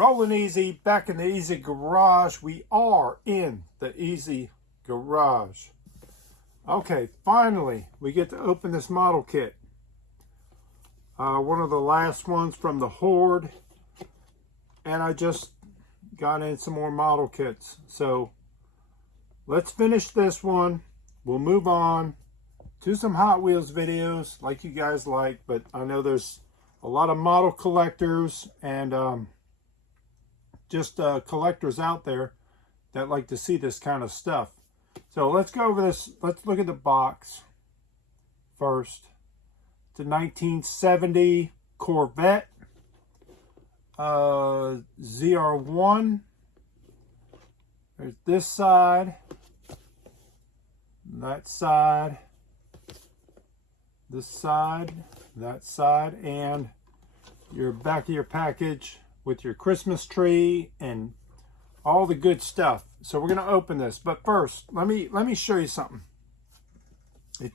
Rolling easy, back in the easy garage. We are in the easy garage. Okay, finally we get to open this model kit. One of the last ones from the Horde, and I just got in some more model kits. So let's finish this one. We'll move on to some Hot Wheels videos like you guys like, but I know there's a lot of model collectors and just collectors out there that like to see this kind of stuff. So let's go over this. Let's look at the box first. It's a 1970 Corvette ZR1. There's this side, that side, this side, that side, and your back of your package with your Christmas tree and all the good stuff. So we're going to open this, but first let me show you something. If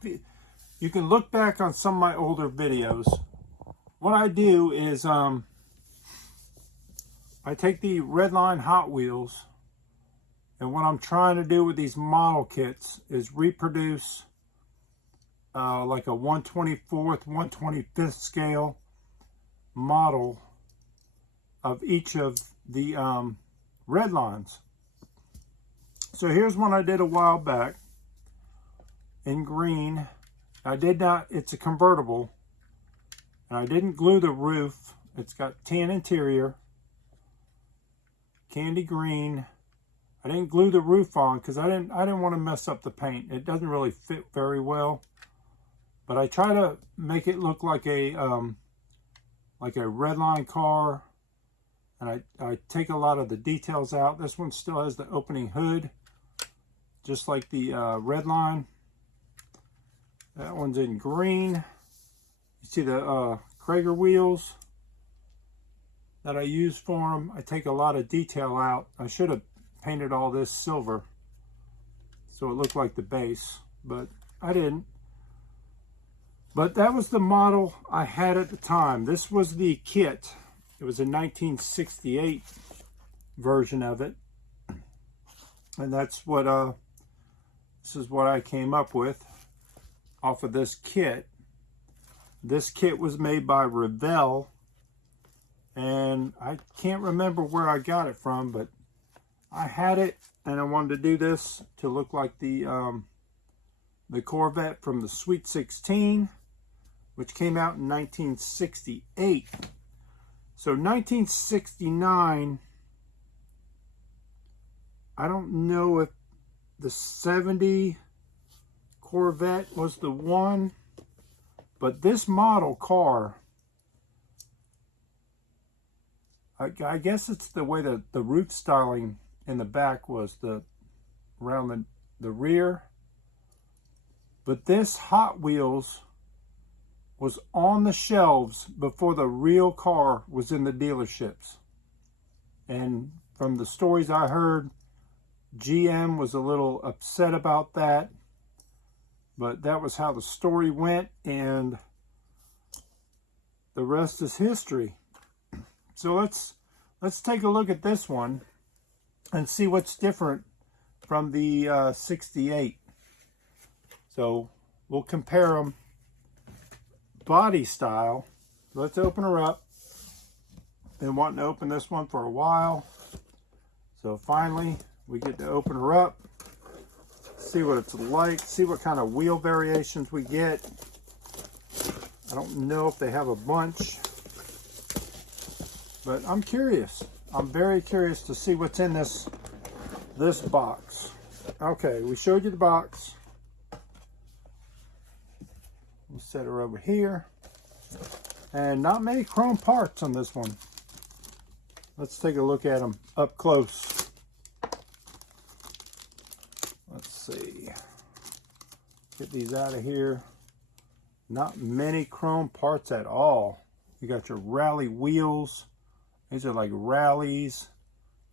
you can look back on some of my older videos. What I do is I take the Redline Hot Wheels, and what I'm trying to do with these model kits is reproduce like a 1/24th, 1/25th scale model of each of the red lines. So here's one I did a while back in green. I did not, it's a convertible, and I didn't glue the roof. It's got tan interior, candy green. I didn't glue the roof on because I didn't want to mess up the paint. It doesn't really fit very well, but I try to make it look like a Redline car, and I take a lot of the details out. This one still has the opening hood, just like the Redline. That one's in green. You see the Krager wheels that I use for them. I take a lot of detail out. I should have painted all this silver so it looked like the base, but I didn't. But that was the model I had at the time. This was the kit. It was a 1968 version of it, and that's what this is what I came up with off of this kit. This kit was made by Revell, and I can't remember where I got it from, but I had it, and I wanted to do this to look like the Corvette from the Sweet 16, which came out in 1968. So 1969, I don't know if the 70 Corvette was the one, but this model car, I guess it's the way that the roof styling in the back was around the rear. But this Hot Wheels was on the shelves before the real car was in the dealerships. And from the stories I heard, GM was a little upset about that. But that was how the story went, and the rest is history. So let's take a look at this one and see what's different from the 68. So we'll compare them body style. Let's open her up. Been wanting to open this one for a while, so finally we get to open her up, see what it's like, see what kind of wheel variations we get. I don't know if they have a bunch, but I'm curious. I'm very curious to see what's in this box. Okay, we showed you the box. We'll set her over here. And not many chrome parts on this one. Let's take a look at them up close. Let's see. Get these out of here. Not many chrome parts at all. You got your rally wheels. These are like rallies.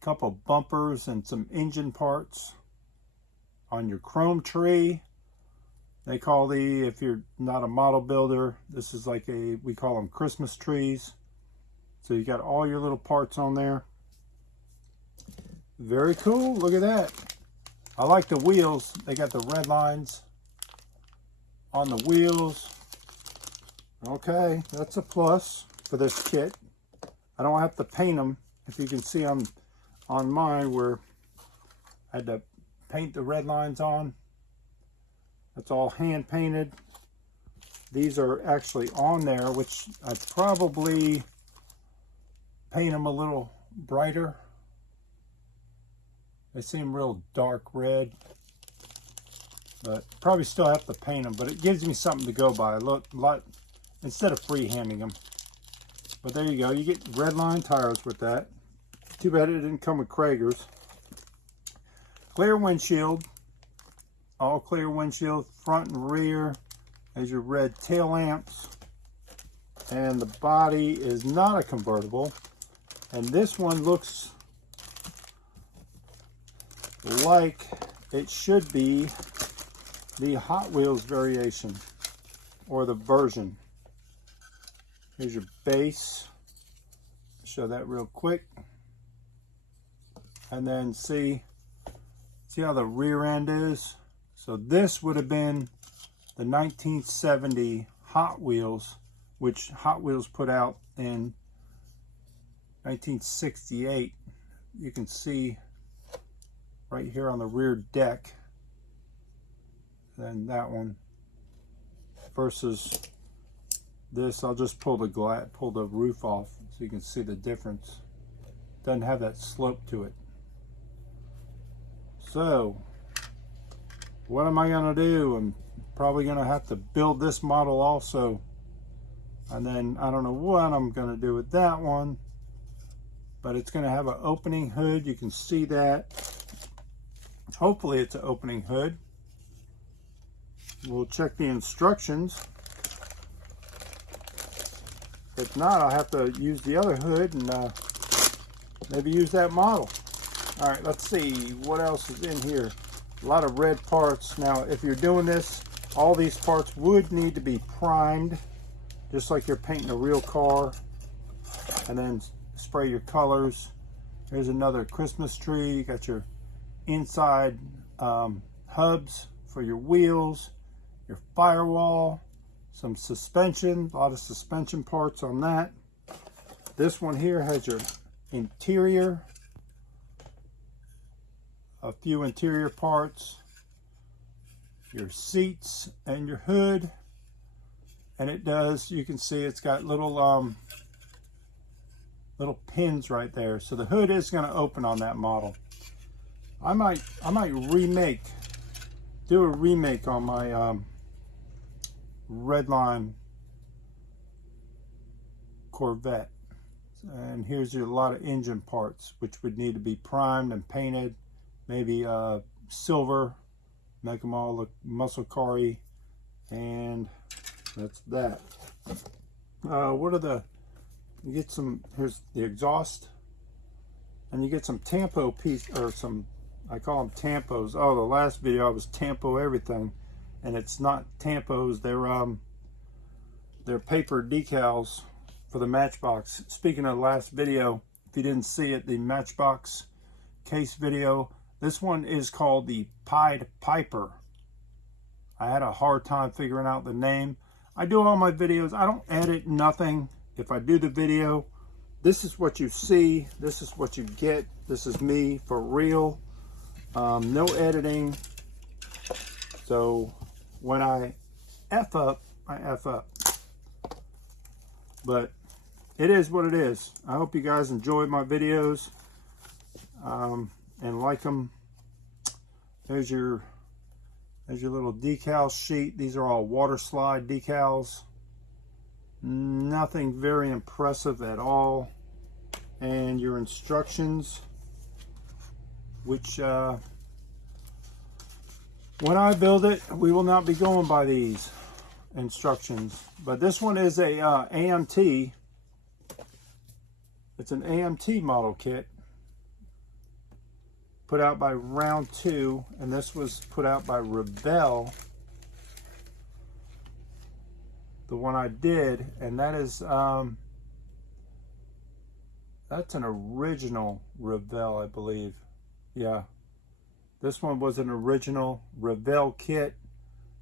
A couple bumpers and some engine parts. On your chrome tree. They call if you're not a model builder, this is like we call them Christmas trees. So you got all your little parts on there. Very cool. Look at that. I like the wheels. They got the red lines on the wheels. Okay, that's a plus for this kit. I don't have to paint them. If you can see on mine where I had to paint the red lines on. That's all hand painted. These are actually on there, which I'd probably paint them a little brighter. They seem real dark red, but probably still have to paint them, but it gives me something to go by. Look, instead of freehanding them. But there you go, you get redline tires with that. Too bad it didn't come with Krager's. Clear windshield, all clear windshield, front and rear. There's your red tail lamps. And the body is not a convertible. And this one looks like it should be the Hot Wheels variation or the version. Here's your base. Show that real quick. And then see how the rear end is. So this would have been the 1970 Hot Wheels, which Hot Wheels put out in 1968. You can see right here on the rear deck. Then that one versus this. I'll just pull the roof off so you can see the difference. Doesn't have that slope to it. So what am I gonna do? I'm probably gonna have to build this model also, and then I don't know what I'm gonna do with that one, but it's gonna have an opening hood. You can see that. Hopefully it's an opening hood. We'll check the instructions. If not, I'll have to use the other hood and maybe use that model. All right, let's see what else is in here. A lot of red parts. Now, if you're doing this, all these parts would need to be primed, just like you're painting a real car, and then spray your colors. Here's another Christmas tree. You got your inside hubs for your wheels, your firewall, some suspension, a lot of suspension parts on that. This one here has your interior, a few interior parts, your seats and your hood. And it does, you can see it's got little pins right there. So the hood is going to open on that model. I might do a remake on my redline Corvette. And here's a lot of engine parts which would need to be primed and painted, maybe silver, make them all look muscle car-y, and that's that. What are the, you get some, here's the exhaust, and you get some tampo piece, or some, I call them tampos. Oh, the last video I was tampo everything, and it's not tampos, they're paper decals for the Matchbox. Speaking of the last video, if you didn't see it, the Matchbox case video, this one is called the Pied Piper. I had a hard time figuring out the name. I do all my videos, I don't edit nothing. If I do the video, this is what you see, this is what you get, this is me for real. No editing. So when I F up, I F up. But it is what it is. I hope you guys enjoyed my videos and like them. There's your little decal sheet. These are all water slide decals. Nothing very impressive at all. And your instructions, which when I build it, we will not be going by these instructions. But this one is a AMT. It's an AMT model kit put out by Round 2, and this was put out by Rebel, the one I did, and that is that's an original Rebel, I believe. Yeah, this one was an original Revell kit,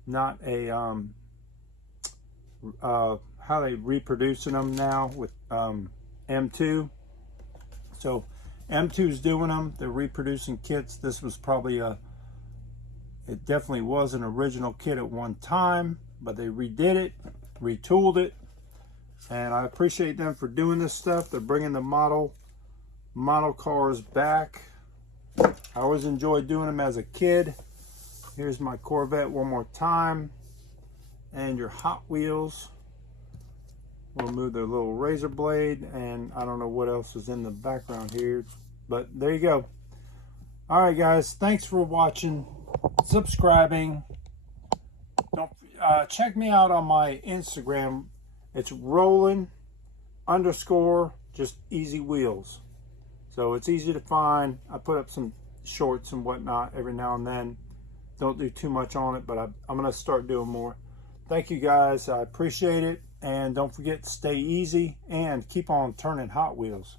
not a how they reproducing them now with M2. So M2's doing them. They're reproducing kits. This was probably it definitely was an original kit at one time, but they redid it, retooled it, and I appreciate them for doing this stuff. They're bringing the model cars back. I always enjoyed doing them as a kid. Here's my Corvette one more time, and your Hot Wheels. We'll move their little razor blade, and I don't know what else is in the background here, but there you go. All right, guys, thanks for watching, subscribing. Don't check me out on my Instagram. It's rolling _ just easy wheels. So it's easy to find. I put up some shorts and whatnot every now and then. Don't do too much on it, but I'm going to start doing more. Thank you, guys. I appreciate it. And don't forget to stay easy and keep on turning Hot Wheels.